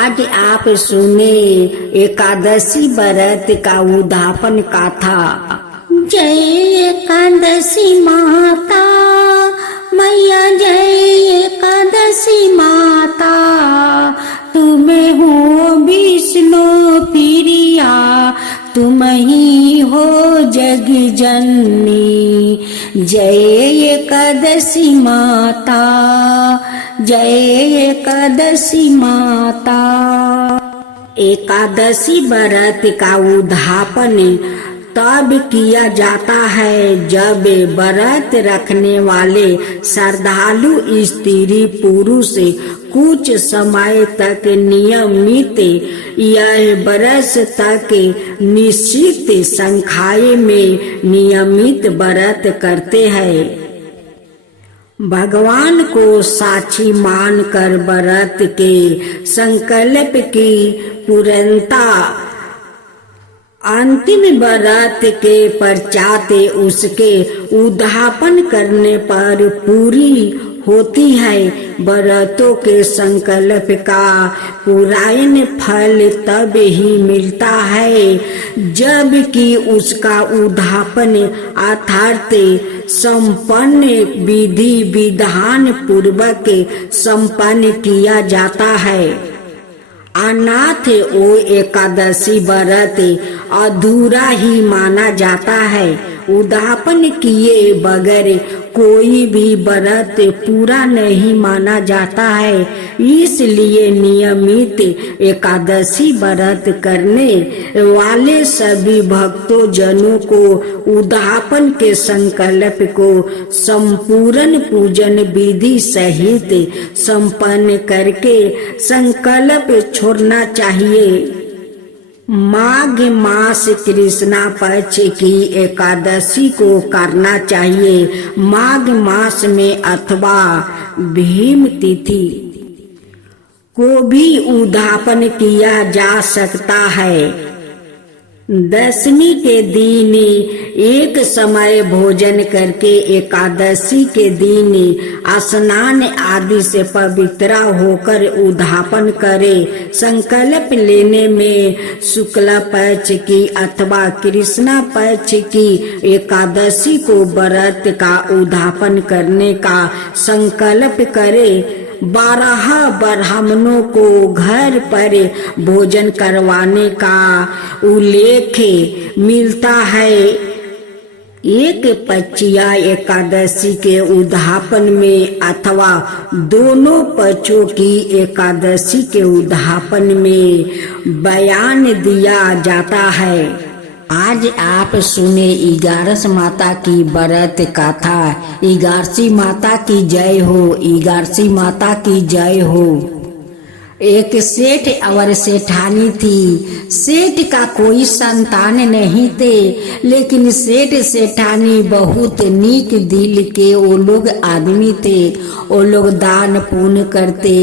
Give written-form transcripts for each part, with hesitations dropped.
आज आप सुने एकादशी व्रत का उद्यापन कथा। जय एकादशी माता मैया, जय एकादशी माता। तुम्हें हो विष्णु प्रिया, तुम ही हो जग जननी। जय एकादशी माता, जय एकादशी माता। एकादशी व्रत का उद्यापन तब किया जाता है जब व्रत रखने वाले श्रद्धालु स्त्री पुरुष कुछ समय तक नियमित यह वर्ष तक निश्चित संख्या में नियमित व्रत करते हैं। भगवान को साक्षी मानकर व्रत के संकल्प की पूर्णता अंतिम व्रत के पश्चात उसके उद्यापन करने पर पूरी होती है। व्रतों के संकल्प का पूर्ण फल तब ही मिलता है जब कि उसका उद्यापन अर्थात संपन्न विधि विधान पूर्वक संपन्न किया जाता है। अनाथ ओ एकादशी व्रत अधूरा ही माना जाता है। उद्यापन किए बगैर कोई भी व्रत पूरा नहीं माना जाता है। इसलिए नियमित एकादशी व्रत करने वाले सभी भक्तों जनों को उद्यापन के संकल्प को संपूर्ण पूजन विधि सहित संपन्न करके संकल्प छोड़ना चाहिए। माघ मास कृष्णा पक्ष की एकादशी को करना चाहिए। माघ मास में अथवा भीम तिथि को भी उद्यापन किया जा सकता है। दशमी के दिन एक समय भोजन करके एकादशी के दिन स्नान आदि से पवित्र होकर उद्यापन करे। संकल्प लेने में शुक्ला पक्ष की अथवा कृष्णा पक्ष की एकादशी को व्रत का उद्यापन करने का संकल्प करे। 12 ब्राह्मणों को घर पर भोजन करवाने का उल्लेख मिलता है। एक पक्षिया एकादशी के उद्यापन में अथवा दोनों पक्षों की एकादशी के उद्यापन में बयान दिया जाता है। आज आप सुने इगारस माता की व्रत कथा। इगारसी माता की जय हो, इगारसी माता की जय हो। एक सेठ और सेठानी थी। सेठ का कोई संतान नहीं थे, लेकिन सेठ सेठानी बहुत नीक दिल के वो लोग आदमी थे। वो लोग दान पुण्य करते,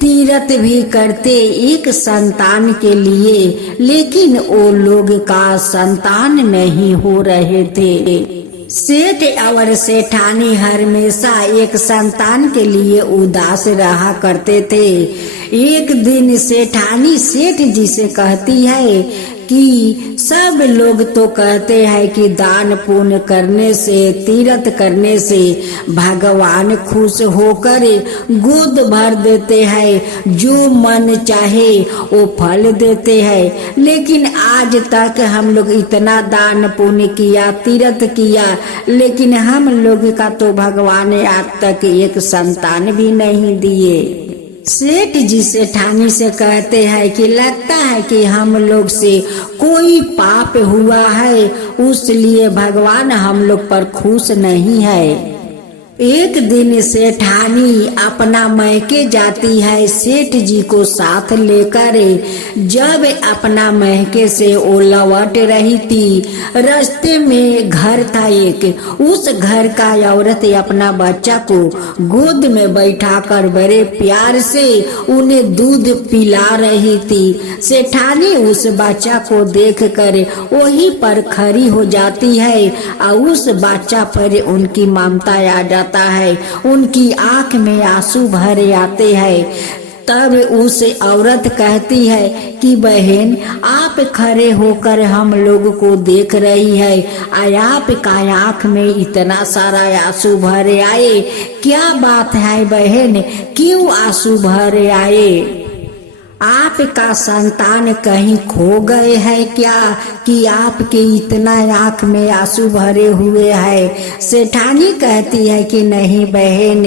तीर्थ भी करते एक संतान के लिए, लेकिन वो लोग का संतान नहीं हो रहे थे। सेठ और सेठानी हमेशा एक संतान के लिए उदास रहा करते थे। एक दिन सेठानी सेठ जी से कहती है कि सब लोग तो कहते हैं कि दान पुण्य करने से, तीर्थ करने से भगवान खुश होकर गोद भर देते हैं, जो मन चाहे वो फल देते हैं। लेकिन आज तक हम लोग इतना दान पुण्य किया, तीर्थ किया, लेकिन हम लोग का तो भगवान आज तक एक संतान भी नहीं दिए। सेठ जी सेठानी से कहते हैं कि लगता है कि हम लोग से कोई पाप हुआ है, उसलिए भगवान हम लोग पर खुश नहीं है। एक दिन सेठानी अपना मैके जाती है सेठ जी को साथ लेकर। जब अपना मैके से वो लौट रही थी, रास्ते में घर था एक। उस घर का औरत अपना बच्चा को गोद में बैठाकर बड़े प्यार से उन्हें दूध पिला रही थी। सेठानी उस बच्चा को देखकर वहीं पर खड़ी हो जाती है और उस बच्चा पर उनकी ममता आ जाता है। उनकी आंख में आंसू भरे आते हैं। तब उस औरत कहती है कि बहन, आप खड़े होकर हम लोग को देख रही है, आपका आँख में इतना सारा आंसू भरे आए, क्या बात है बहन, क्यों आंसू भरे आए? आपका संतान कहीं खो गए है क्या कि आपके इतना आँख में आंसू भरे हुए है? सेठानी कहती है कि नहीं बहन,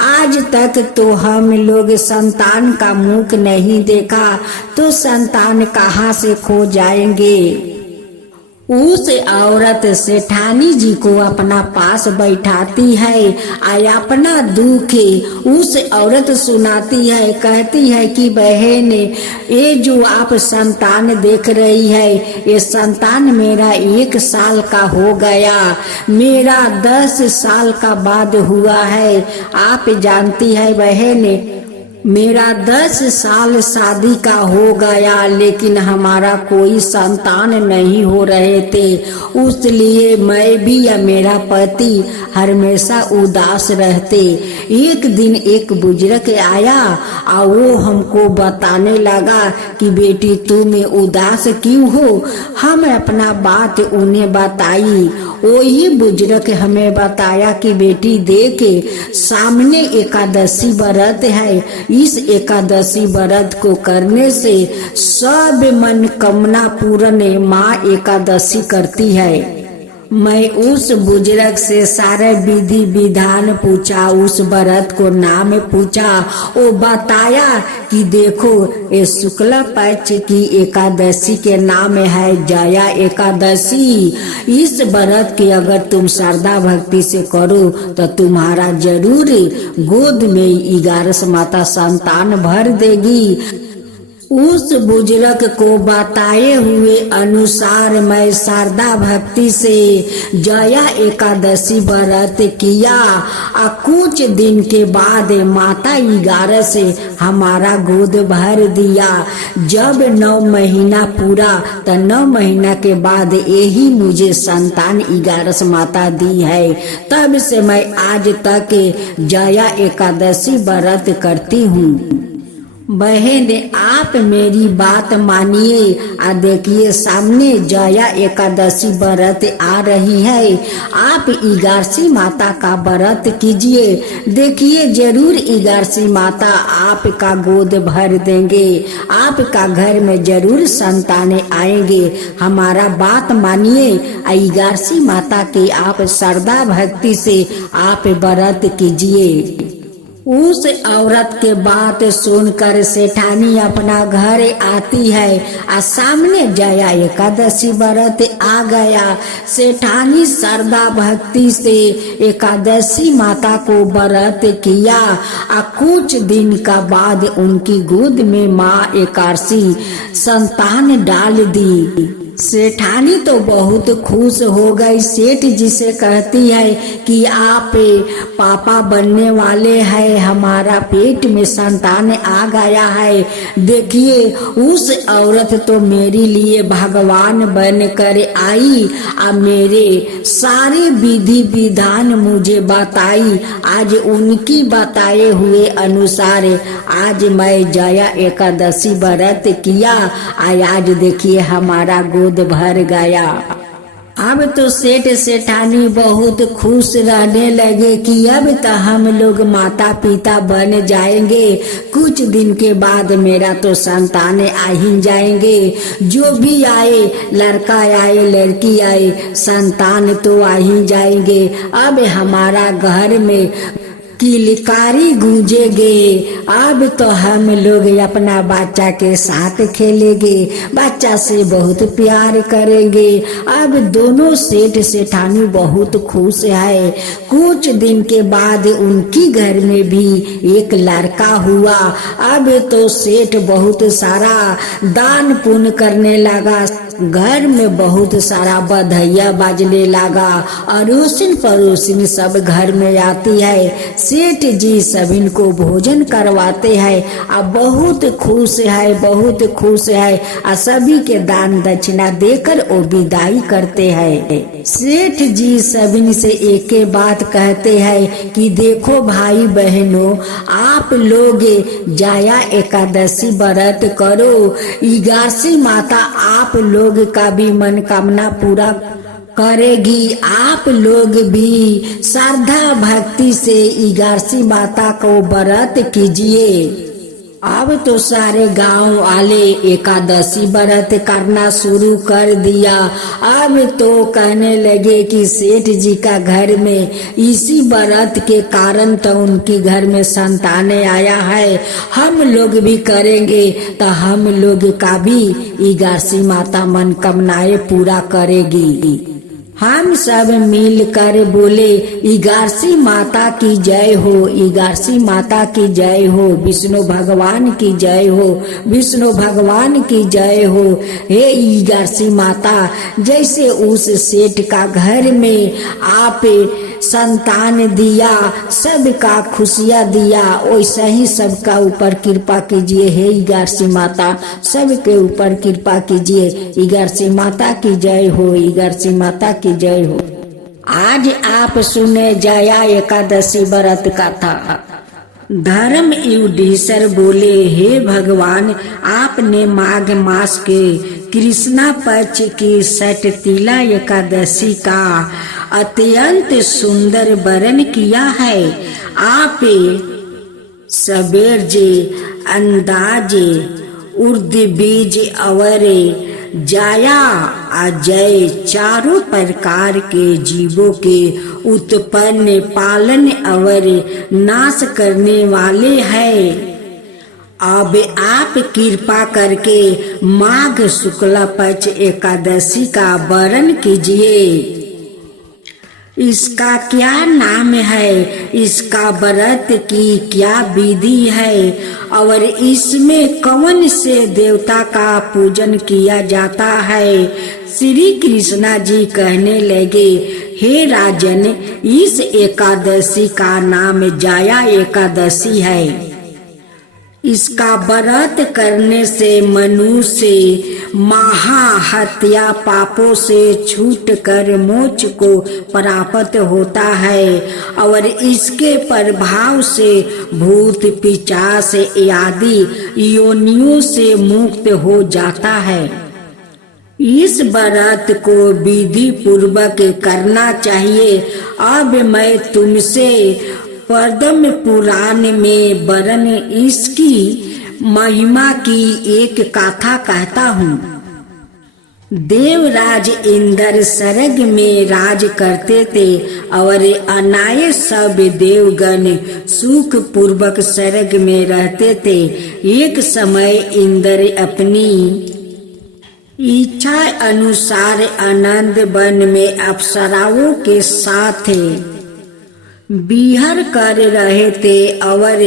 आज तक तो हम लोग संतान का मुख नहीं देखा, तो संतान कहाँ से खो जाएंगे? उस औरत सेठानी जी को अपना पास बैठाती है और अपना दुख उस औरत सुनाती है। कहती है कि बहन, ये जो आप संतान देख रही है, ये संतान मेरा 1 साल का हो गया, मेरा 10 साल का बाद हुआ है। आप जानती है बहन, मेरा 10 साल शादी का हो गया, लेकिन हमारा कोई संतान नहीं हो रहे थे। उसलिए मैं भी या मेरा पति हमेशा उदास रहते। एक दिन एक बुजुर्ग आया और वो हमको बताने लगा कि बेटी तुम उदास क्यों हो? हम अपना बात उन्हें बताई। वही बुजुर्ग हमें बताया कि बेटी देख, सामने एकादशी व्रत है, इस एकादशी व्रत को करने से सब मनोकामना पूर्ण माँ एकादशी करती है। मैं उस बुजुर्ग से सारे विधि विधान पूछा, उस व्रत को नाम पूछा। वो बताया कि देखो, ये शुक्ल पक्ष की एकादशी के नाम है जया एकादशी। इस व्रत के अगर तुम श्रद्धा भक्ति से करो तो तुम्हारा जरूर गोद में 11 माता संतान भर देगी। उस बुजुर्ग को बताए हुए अनुसार मैं श्रद्धा भक्ति से जया एकादशी व्रत किया और कुछ दिन के बाद माता 11 से हमारा गोद भर दिया। जब 9 महीना पूरा तो 9 महीना के बाद यही मुझे संतान 11 माता दी है। तब से मैं आज तक जया एकादशी व्रत करती हूँ। बहन, आप मेरी बात मानिए और देखिए, सामने जया एकादशी व्रत आ रही है। आप 11 माता का व्रत कीजिए, देखिए जरूर 11 माता आपका गोद भर देंगे, आपका घर में जरूर संतानें आएंगे। हमारा बात मानिए, 11 माता की आप श्रद्धा भक्ति से आप व्रत कीजिए। उस औरत के बात सुनकर सेठानी अपना घर आती है और सामने जया एकादशी व्रत आ गया। सेठानी श्रद्धा भक्ति से एकादशी माता को व्रत किया और कुछ दिन का बाद उनकी गोद में माँ एकादशी संतान डाल दी। सेठानी तो बहुत खुश हो गई। सेठ जी से कहती है कि आप पापा बनने वाले हैं, हमारा पेट में संतान आ गया है। देखिए, उस औरत तो मेरे लिए भगवान बन कर आई और मेरे सारे विधि विधान मुझे बताई। आज उनकी बताए हुए अनुसार आज मैं जया एकादशी व्रत किया और आज देखिए हमारा गोद भर गया। अब तो सेठ सेठानी बहुत खुश रहने लगे कि अब तो हम लोग माता पिता बन जाएंगे। कुछ दिन के बाद मेरा तो संतान आ ही जाएंगे। जो भी आए, लड़का आए लड़की आए, संतान तो आ ही जाएंगे। अब हमारा घर में किलकारी गूंजेगे। अब तो हम लोग अपना बच्चा के साथ खेलेंगे, बच्चा से बहुत प्यार करेंगे। अब दोनों सेठ सेठानी बहुत खुश है। कुछ दिन के बाद उनकी घर में भी एक लड़का हुआ। अब तो सेठ बहुत सारा दान पुण्य करने लगा। घर में बहुत सारा बधैया बाजने लगा। अड़ोसिन पड़ोसिन सब घर में आती है। सेठ जी सभी को भोजन करवाते हैं। अब बहुत खुश है, बहुत खुश है। और सभी के दान दक्षिणा देकर वो विदाई करते हैं। सेठ जी सभी से एक बात कहते हैं कि देखो भाई बहनों, आप लोग जाया एकादशी व्रत करो। इगासी माता आप लोग का भी मनोकामना पूरा करेगी। आप लोग भी श्रद्धा भक्ति से इगासी माता को व्रत कीजिए। अब तो सारे गांव वाले एकादशी व्रत करना शुरू कर दिया। अब तो कहने लगे कि सेठ जी का घर में इसी व्रत के कारण तो उनके घर में संतानें आया है, हम लोग भी करेंगे तो हम लोग का भी इगासी माता मनोकामनाएं पूरा करेगी। हम सब मिलकर बोले इगासी माता की जय हो, इगासी माता की जय हो, विष्णु भगवान की जय हो, विष्णु भगवान की जय हो। हे इगासी माता, जैसे उस सेठ का घर में आप संतान दिया, सबका खुशियाँ दिया, वैसा ही सबका ऊपर कृपा कीजिए। हे इगासी माता, सबके ऊपर कृपा कीजिए। इगासी माता की जय हो, इगासी माता की जय हो। आज आप सुने जया एकादशी व्रत कथा। धर्म युधिष्ठिर बोले, हे भगवान, आपने माघ मास के कृष्णा पक्ष की षटतिला एकादशी का अत्यंत सुंदर वर्णन किया है। आप सबेर जे अंदाजे उर्द बीज अवरे जाया अजय चारों प्रकार के जीवों के उत्पन्न पालन और नाश करने वाले हैं। अब आप कृपा करके माघ शुक्ला पक्ष एकादशी का वर्णन कीजिए। इसका क्या नाम है, इसका व्रत की क्या विधि है और इसमें कौन से देवता का पूजन किया जाता है। श्री कृष्णा जी कहने लगे, हे राजन, इस एकादशी का नाम जया एकादशी है। इसका व्रत करने से मनुष्य महाहत्या पापों से छूट कर मोक्ष को प्राप्त होता है और इसके प्रभाव से भूत पिशाच आदि योनियों से मुक्त हो जाता है। इस व्रत को विधि पूर्वक करना चाहिए। अब मैं तुमसे पद्म पुराण में वर्णन इसकी महिमा की एक कथा कहता हूँ। देवराज इंद्र स्वर्ग में राज करते थे और अनाय सब देवगण सुख पूर्वक स्वर्ग में रहते थे। एक समय इंद्र अपनी इच्छा अनुसार आनंद वन में अप्सराओं के साथ विहर कर रहे थे और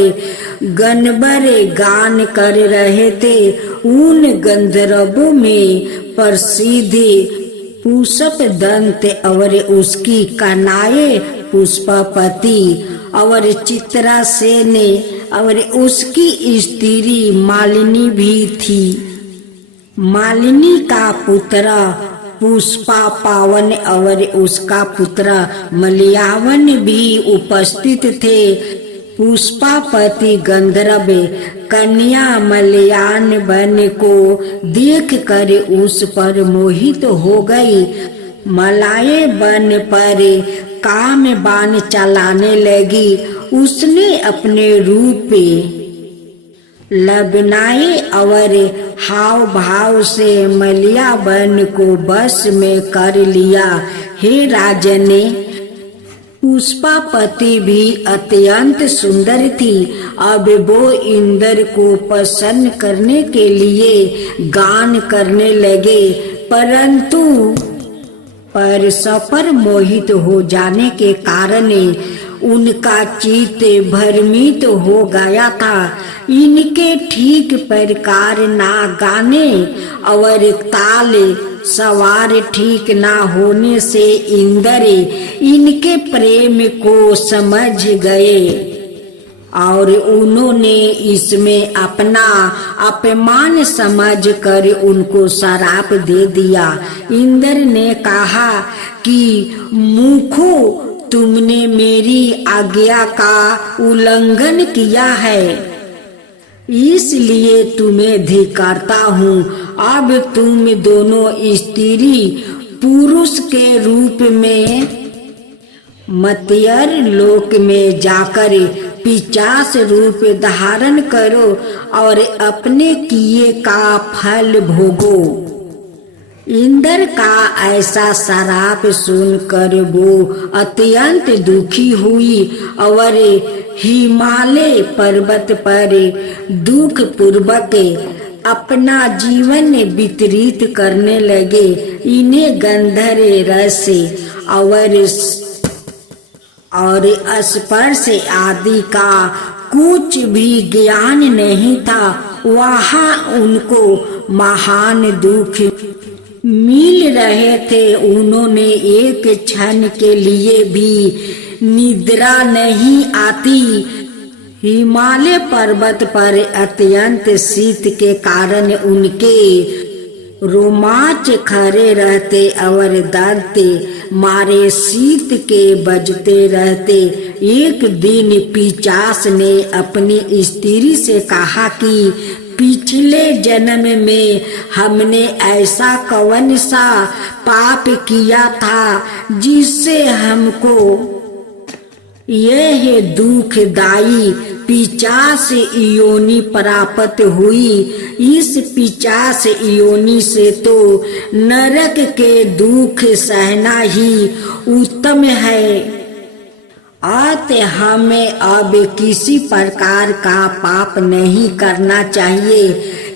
गन्धर्व गान कर रहे थे। उन गंधर्वों में प्रसिद्ध पुष्प दंत और उसकी कन्याएं पुष्पपति और चित्रासेन और उसकी स्त्री मालिनी भी थी। मालिनी का पुत्र पुष्पा पावन और उसका पुत्र मलयावन भी उपस्थित थे। पुष्पापति गंधर्व कन्या मलयान वन को देखकर उस पर मोहित हो गई। मलाये वन पर काम बाण चलाने लगी। उसने अपने रूप लबनाए और हाव भाव से मलिया वन को बस में कर लिया। हे राजने, पुष्पापति भी अत्यंत सुंदर थी। अब वो इंद्र को प्रसन्न करने के लिए गान करने लगे, परंतु परस्पर मोहित हो जाने के कारण उनका चित्त भ्रमित हो गया था। इनके ठीक प्रकार ना गाने और ताल सवार ठीक ना होने से इंद्र इनके प्रेम को समझ गए और उन्होंने इसमें अपना अपमान समझकर उनको श्राप दे दिया। इंद्र ने कहा कि मूर्खो, तुमने मेरी आज्ञा का उल्लंघन किया है, इसलिए तुम्हें धिक्कारता हूँ। अब तुम दोनों स्त्री पुरुष के रूप में मर्त्य लोक में जाकर 50 रूप धारण करो और अपने किए का फल भोगो। इंद्र का ऐसा श्राप सुनकर वो अत्यंत दुखी हुई और हिमालय पर्वत पर दुख पूर्वक अपना जीवन व्यतीत करने लगे। इन्हें गंधर्व रस और स्पर्श आदि का कुछ भी ज्ञान नहीं था। वहाँ उनको महान दुख मिल रहे थे। उन्होंने एक क्षण के लिए भी निद्रा नहीं आती। हिमालय पर्वत पर अत्यंत शीत के कारण उनके रोमांच खड़े रहते और दर्द मारे शीत के बजते रहते। एक दिन पिशाच ने अपनी स्त्री से कहा कि पिछले जन्म में हमने ऐसा कौन सा पाप किया था जिससे हमको यह दुखदाई पिशाच योनि प्राप्त हुई। इस पिशाच योनि से तो नरक के दुख सहना ही उत्तम है। अतः हमें अब किसी प्रकार का पाप नहीं करना चाहिए।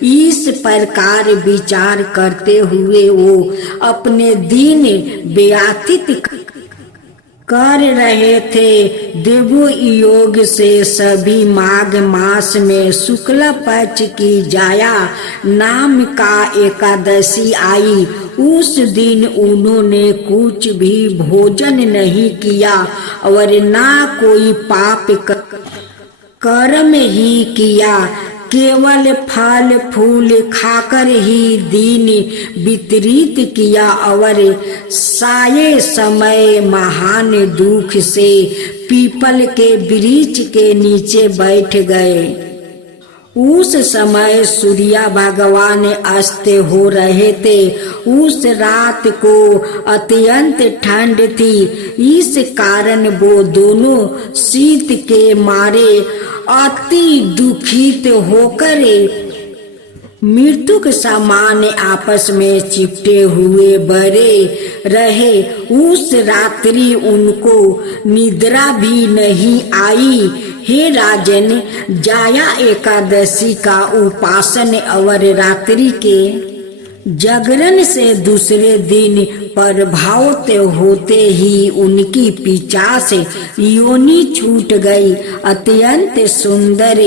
इस प्रकार विचार करते हुए वो अपने दिन व्यतीत कर रहे थे। देवो योग से सभी माघ मास में शुक्ल पक्ष की जाया नाम का एकादशी आई। उस दिन उन्होंने कुछ भी भोजन नहीं किया और ना कोई पाप कर्म ही किया। केवल फल फूल खाकर ही दिन व्यतीत किया और साये समय महान दुख से पीपल के वृक्ष के नीचे बैठ गए। उस समय सूर्य भगवान अस्त हो रहे थे। उस रात को अत्यंत ठंड थी। इस कारण वो दोनों शीत के मारे अति दुखित होकर मृत्यु के समान आपस में चिपटे हुए बड़े रहे। उस रात्रि उनको निद्रा भी नहीं आई। हे राजन, जाया एकादशी का उपासन और रात्रि के जागरण से दूसरे दिन प्रभावित होते ही उनकी पिशाच योनि छूट गई। अत्यंत सुंदर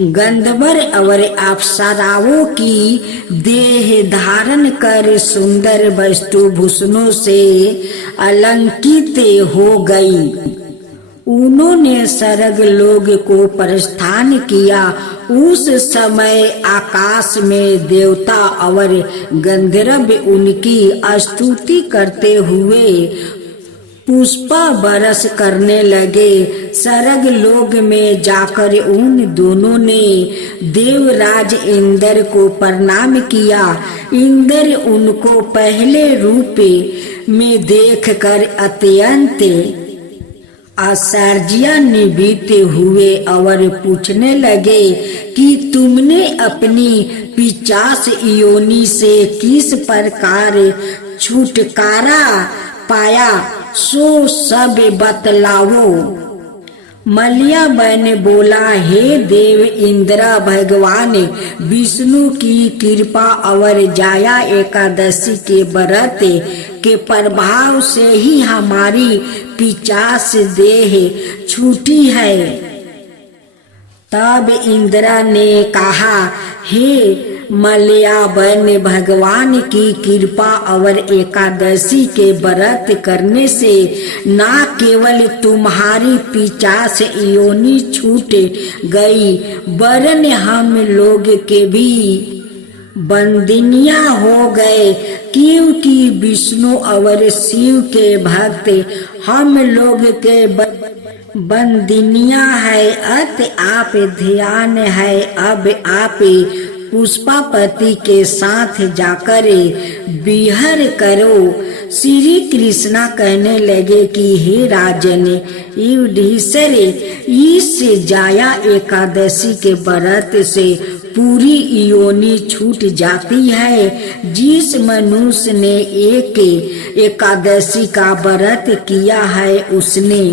गंधर्व और अप्सराओं की देह धारण कर सुंदर वस्तु भूषणों से अलंकृत हो गई। उन्होंने स्वर्ग लोक को प्रस्थान किया। उस समय आकाश में देवता और गंधर्व उनकी स्तुति करते हुए पुष्प बरस करने लगे। स्वर्ग लोक में जाकर उन दोनों ने देवराज इंद्र को प्रणाम किया। इंद्र उनको पहले रूप में देखकर अत्यंत आश्चर्यान्वित हुए और पूछने लगे कि तुमने अपनी पिशाच योनि से किस प्रकार छुटकारा पाया, सो सब बतलाओ। मलयाबन बोला, हे देव इंद्र, भगवान विष्णु की कृपा और जाया एकादशी के व्रत के प्रभाव से ही हमारी पिशाच देह छूटी है। तब इंद्र ने कहा, हे मलयावन भगवान की कृपा और एकादशी के व्रत करने से ना केवल तुम्हारी पिशाच योनि छूट गई वरन हम लोग के भी बंदिनिया हो गए, क्योंकि विष्णु और शिव के भक्त हम लोग के बंदिनिया है। अत आप ध्यान है, अब आप पुष्पापति के साथ जाकर विहर करो। श्री कृष्णा कहने लगे कि हे राजन युधिष्ठिर, इस जाया एकादशी के व्रत से पूरी योनि छूट जाती है। जिस मनुष्य ने एक एकादशी का व्रत किया है उसने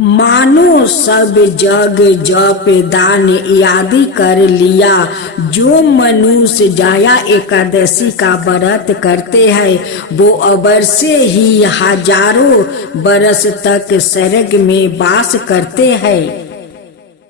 मानो सब जग जप दान आदि कर लिया। जो मनुष्य जाया एकादशी का व्रत करते हैं वो अवश्य ही हजारों बरस तक स्वर्ग में वास करते हैं।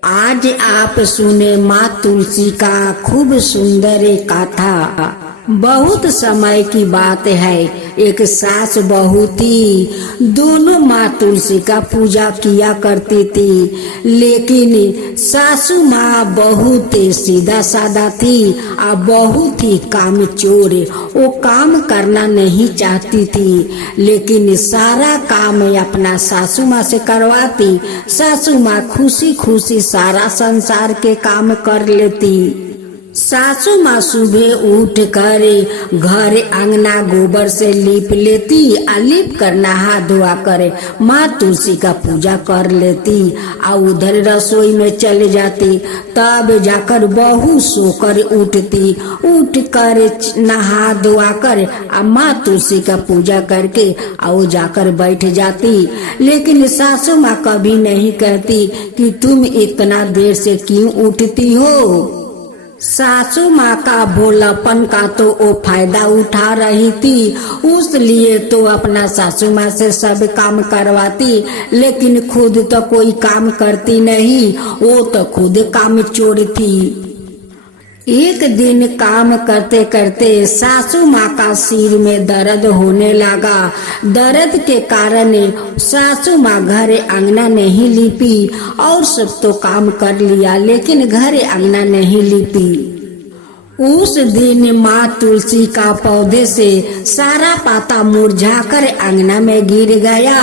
आज आप सुने माँ तुलसी का खूब सुंदर गाथा। बहुत समय की बात है, एक सास बहू थी, दोनों माँ तुलसी का पूजा किया करती थी। लेकिन सासू माँ बहुत सीधा साधा थी और बहुत ही कामचोर, वो काम करना नहीं चाहती थी, लेकिन सारा काम अपना सासू माँ से करवाती। सासू माँ खुशी खुशी सारा संसार के काम कर लेती। सासू माँ सुबह उठ कर घर आंगना गोबर से लीप लेती, लीप कर नहा धोआ कर माँ तुलसी का पूजा कर लेती और उधर रसोई में चले जाती। तब जाकर बहू सोकर उठती, उठ कर नहा धोआ कर माँ तुलसी का पूजा करके और जाकर बैठ जाती। लेकिन सासू माँ कभी नहीं कहती कि तुम इतना देर से क्यों उठती हो। सासू माँ का भोलापन का तो वो फायदा उठा रही थी, उसलिए तो अपना सासू माँ से सब काम करवाती, लेकिन खुद तो कोई काम करती नहीं, वो तो खुद काम चोर थी। एक दिन काम करते करते सासू माँ का सिर में दर्द होने लगा। दर्द के कारण सासू माँ घर आंगना नहीं लीपी और सब तो काम कर लिया, लेकिन घर आंगना नहीं लीपी। उस दिन माँ तुलसी का पौधे से सारा पाता मुरझाकर आंगना में गिर गया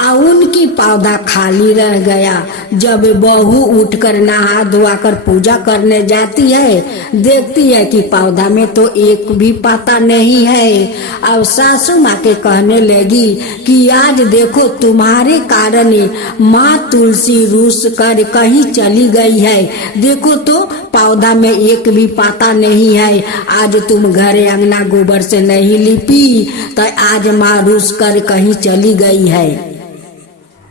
और उनकी पौधा खाली रह गया। जब बहू उठकर नहा धोआकर पूजा करने जाती है, देखती है कि पौधा में तो एक भी पत्ता नहीं है। अब सासू माँ के कहने लगी कि आज देखो तुम्हारे कारण माँ तुलसी रूस कर कहीं चली गई है, देखो तो पौधा में एक भी पत्ता नहीं है। आज तुम घर आंगना गोबर से नहीं लिपी तो आज माँ रूस कर कहीं चली गई है।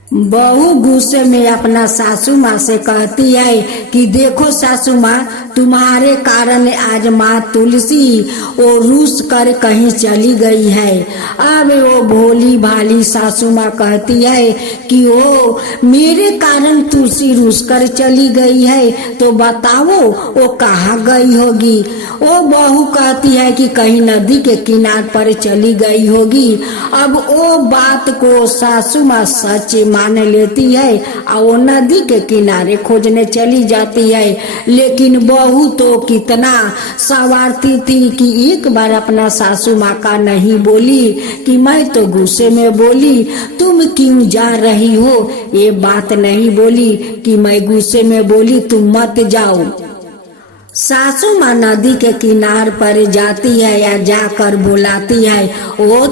बहू गुस्से में अपना सासू माँ से कहती है कि देखो सासू माँ, तुम्हारे कारण आज माँ तुलसी वो रूस कर कहीं चली गई है। अब वो भोली भाली सासू माँ कहती है कि ओ मेरे कारण तुलसी रूस कर चली गई है, तो बताओ वो कहाँ गई होगी। वो बहू कहती है कि कहीं नदी के किनारे पर चली गई होगी। अब वो बात को सासू माँ सच मान लेती है और वो नदी के किनारे खोजने चली जाती है। लेकिन बहू तो कितना स्वार्थी थी कि एक बार अपना सासू माँ का नहीं बोली कि मैं तो गुस्से में बोली, तुम क्यों जा रही हो। ये बात नहीं बोली कि मैं गुस्से में बोली, तुम मत जाओ। सासू माँ नदी के किनार पर जाती है या जाकर बुलाती है, ओ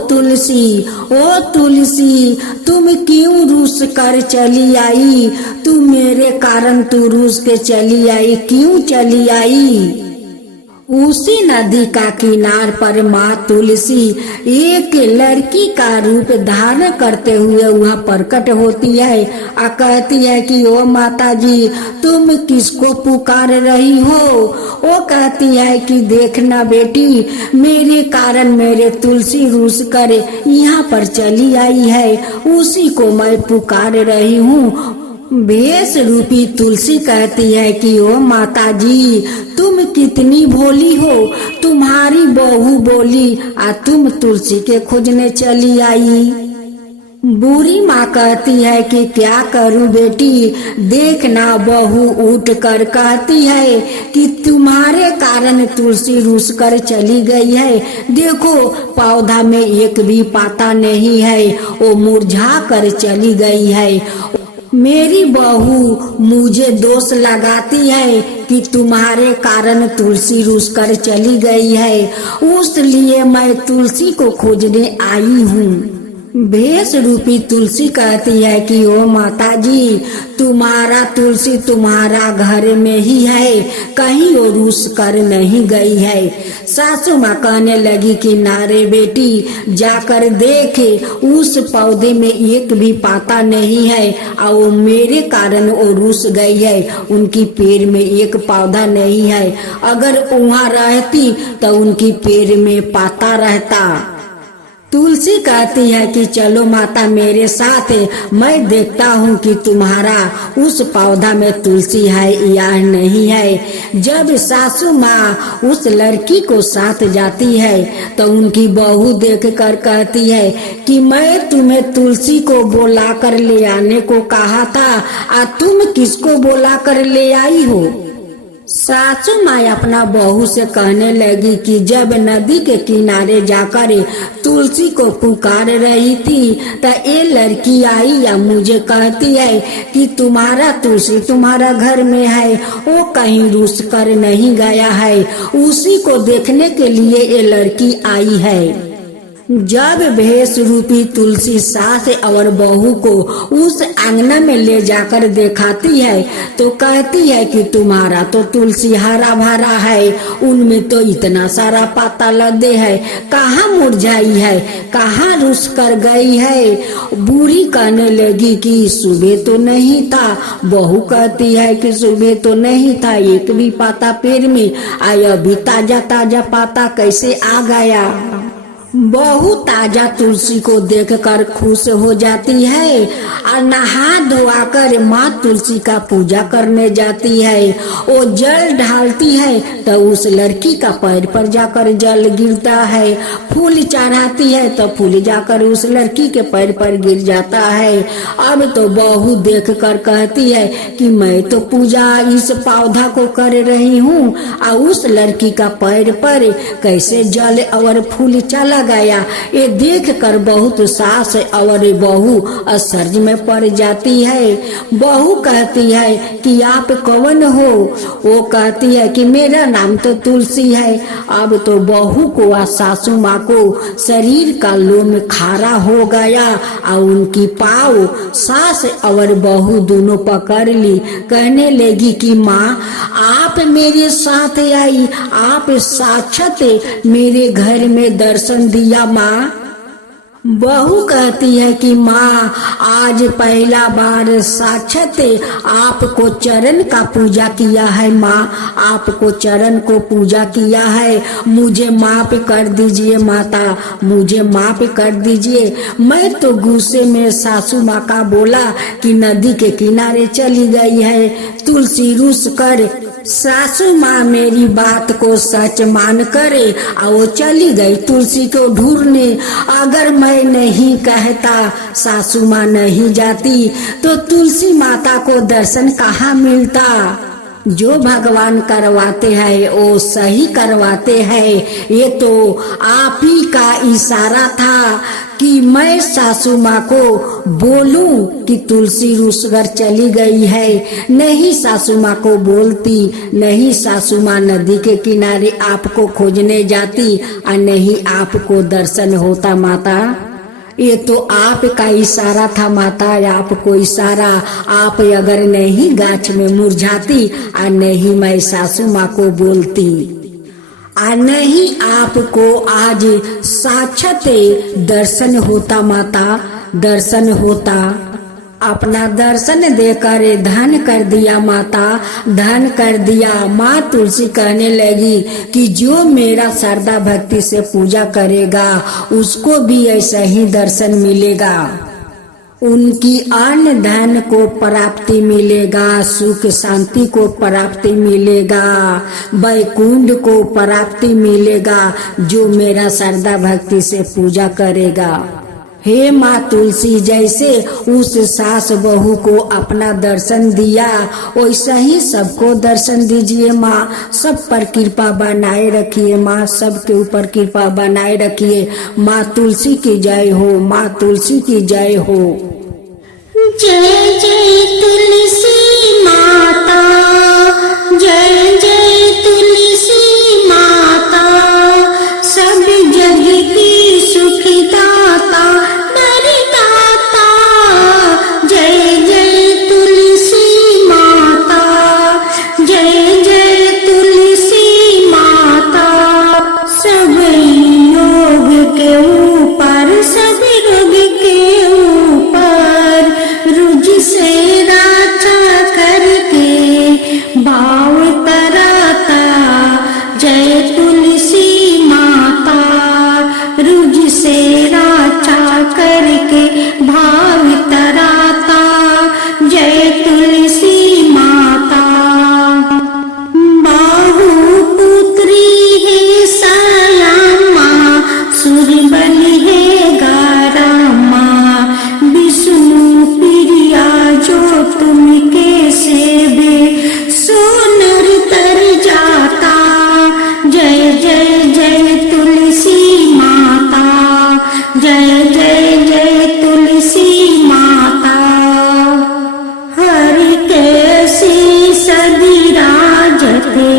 तुलसी तुम क्यों रूस कर चली आई, तुम मेरे कारण तू रूस के चली आई, क्यों चली आई। उसी नदी का किनार पर माँ तुलसी एक लड़की का रूप धारण करते हुए वहाँ प्रकट होती है और कहती है कि ओ माता जी तुम किसको पुकार रही हो। वो कहती है कि देखना बेटी, मेरे कारण मेरे तुलसी रूस कर यहाँ पर चली आई है, उसी को मैं पुकार रही हूँ। भेष रूपी तुलसी कहती है कि ओ माता जी तुम कितनी भोली हो, तुम्हारी बहू बोली आ तुम तुलसी के खोजने चली आई। बूढ़ी माँ कहती है कि क्या करूं बेटी, देखना बहू उठ कर कहती है कि तुम्हारे कारण तुलसी रूस कर चली गई है। देखो पौधा में एक भी पाता नहीं है, वो मुरझा कर चली गई है। मेरी बहू मुझे दोष लगाती है कि तुम्हारे कारण तुलसी रूस कर चली गई है, उसलिए मैं तुलसी को खोजने आई हूँ। भेष रूपी तुलसी कहती है कि ओ माता जी, तुम्हारा तुलसी तुम्हारा घर में ही है, कहीं वो रूस कर नहीं गई है। सासू माँ कहने लगी कि नारे बेटी, जाकर देखे उस पौधे में एक भी पाता नहीं है और वो मेरे कारण वो रूस गई है। उनकी पेड़ में एक पौधा नहीं है, अगर वहाँ रहती तो उनकी पेड़ में पाता रहता। तुलसी कहती है कि चलो माता मेरे साथ, मैं देखता हूँ कि तुम्हारा उस पौधा में तुलसी है या नहीं है। जब सासू माँ उस लड़की को साथ जाती है तो उनकी बहू देखकर कहती है कि मैं तुम्हें तुलसी को बुला कर ले आने को कहा था, तुम किसको बुला कर ले आई हो। सासू माँ अपना बहू से कहने लगी कि जब नदी के किनारे जाकर तुलसी को पुकार रही थी तो ये लड़की आई या मुझे कहती है कि तुम्हारा तुलसी तुम्हारा घर में है, वो कहीं रूस कर नहीं गया है, उसी को देखने के लिए ये लड़की आई है। जब भेष रूपी तुलसी सास और बहू को उस आंगना में ले जाकर दिखाती है तो कहती है कि तुम्हारा तो तुलसी हरा भरा है, उनमें तो इतना सारा पाता लदे है, कहाँ मुरझाई है, कहाँ रुस कर गई है। बूढ़ी कहने लगी कि सुबह तो नहीं था। बहू कहती है कि सुबह तो नहीं था, एक भी पाता पेड़ में आया, अभी ताजा ताजा पाता कैसे आ गया। बहू ताजा तुलसी को देखकर खुश हो जाती है और नहा धोआ कर माँ तुलसी का पूजा करने जाती है। वो जल ढालती है तो उस लड़की का पैर पर जाकर जल गिरता है, फूल चढ़ाती है तो फूल जाकर उस लड़की के पैर पर गिर जाता है। अब तो बहू देखकर कहती है कि मैं तो पूजा इस पौधा को कर रही हूँ और उस लड़की का पैर पर कैसे जल और फूल चला गया। ये देख कर बहुत सास और बहू असर्ज में पड़ जाती है। बहू कहती है कि आप कौन हो। वो कहती है कि मेरा नाम तो तुलसी है। अब तो बहू को और सासू माँ को शरीर का लोम खारा हो गया और उनकी पाँव सास और बहू दोनों पकड़ ली। कहने लगी कि माँ आप मेरे साथ आई, आप साक्षात मेरे घर में दर्शन दिया माँ। बहू कहती है कि माँ आज पहला बार साक्षात आपको चरण का पूजा किया है माँ, आपको चरण को पूजा किया है। मुझे माफ कर दीजिए माता, मुझे माफ कर दीजिए। मैं तो गुस्से में सासू माँ का बोला कि नदी के किनारे चली गई है तुलसी रूस कर। सासू माँ मेरी बात को सच मान करे और वो चली गई तुलसी को ढूंढने। अगर मैं नहीं कहता, सासू माँ नहीं जाती तो तुलसी माता को दर्शन कहाँ मिलता। जो भगवान करवाते हैं वो सही करवाते हैं। ये तो आप ही का इशारा था कि मैं सासू माँ को बोलूं कि तुलसी रूसगर चली गई है। नहीं सासू माँ को बोलती, नहीं सासू माँ नदी के किनारे आपको खोजने जाती और नहीं आपको दर्शन होता माता। ये तो आपका इशारा था माता, आपको इशारा। आप अगर नहीं गाछ में मुरझाती और नहीं मैं सासू माँ को बोलती और नहीं आपको आज साक्षात दर्शन होता माता, दर्शन होता। अपना दर्शन देकर धन कर दिया माता, धन कर दिया। माँ तुलसी कहने लगी कि जो मेरा श्रद्धा भक्ति से पूजा करेगा उसको भी ऐसा ही दर्शन मिलेगा। उनकी अन्न धन को प्राप्ति मिलेगा, सुख शांति को प्राप्ति मिलेगा, वैकुंठ को प्राप्ति मिलेगा जो मेरा श्रद्धा भक्ति से पूजा करेगा। हे माँ तुलसी, जैसे उस सास बहू को अपना दर्शन दिया वैसा ही सबको दर्शन दीजिए माँ। सब पर कृपा बनाए रखिए माँ, सबके ऊपर कृपा बनाए रखिए। माँ तुलसी की जय हो, माँ तुलसी की जय हो। जय जय तुलसी माता, जय जय तुलसी माता, सब जग की सुखदाता वरदाता। जय जय तुलसी माता, जय जय तुलसी माता, सब योग के ऊपर, सब रोग के ऊपर रुझ से राजा करके भाव तराता। जय तुलसी माता, रुझ से राजा करके भाव तराता। जय तुलसी माता। बाहु पुत्री है सयामा, सुर बलि है गारामा, विष्णु प्रिया जो तुम के सेवे सो नर तर जाता। जय जय जय तुलसी माता, जय जय जय तुलसी माता। हरि कैसी सदी राजते,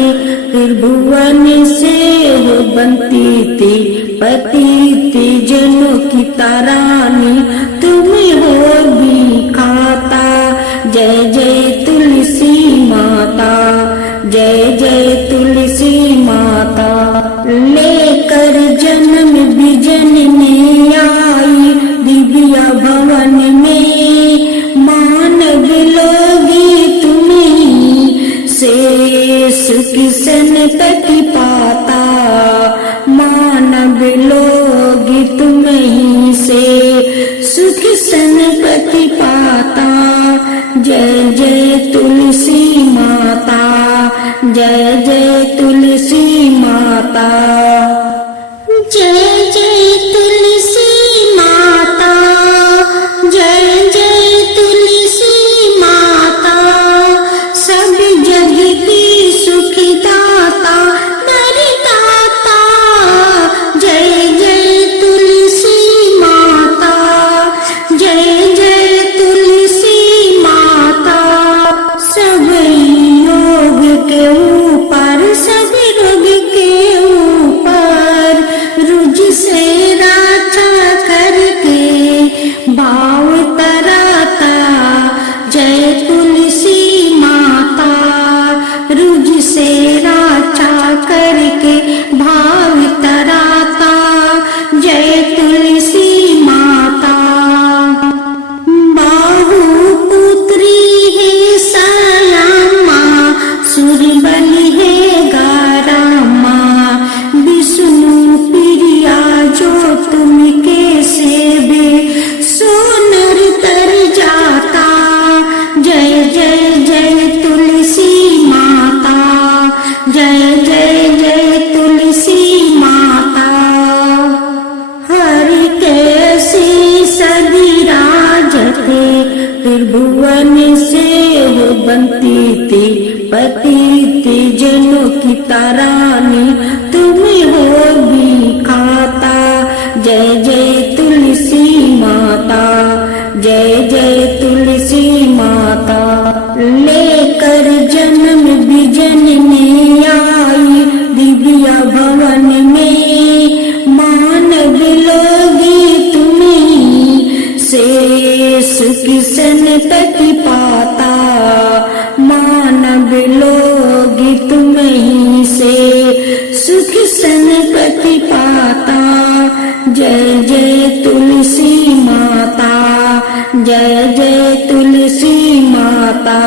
त्रिभुवन से हो बनती थी, पति थी जनों की तारानी, तुम हो भी खाता। जय जय तुलसी माता, जय जय तुलसी माता। लेकर जन्म बिजन में आई दिव्य भवन में, मानव लोगी तुम्हीं से सुख संपत्ति पाता। मानव लोगी तुम्हीं से सुख संपत्ति पाता। जय जय तुलसी माता, जय जय तुलसी माता। जय जय तुलसी माता, जय जय तुलसी माता, सब जग की सुखदाता वरदाता। जय जय तुलसी माता, जय जय तुलसी माता, सब योग के ऊपर, सब रोग के ऊपर रुझ से राजा करके भाव तराता। जय तुलसी माता, रुझ से राजा करके भाव तराता। जय तुलसी माता। बाहु पुत्री है सयामा, सुर बलि है गारामा, विष्णु प्रिया जो तुम के सेवे सो नर तर जाता। जय जय जय तुलसी माता, जय जय जय तुलसी माता। हरि कैसी सदी राजते, त्रिभुवन से हो बनती थी, पति थी जनों की तारानी, तुम हो भी खाता। जय जय तुलसी माता, जय जय तुलसी माता। लेकर जन्म बिजन में आई दिव्य भवन में, मानव लोगी तुम्हीं से सुख संपत्ति पाता। मानव लोगी तुम्हीं से सुख संपत्ति पाता। जय जय तुलसी माता, जय जय तुलसी माता।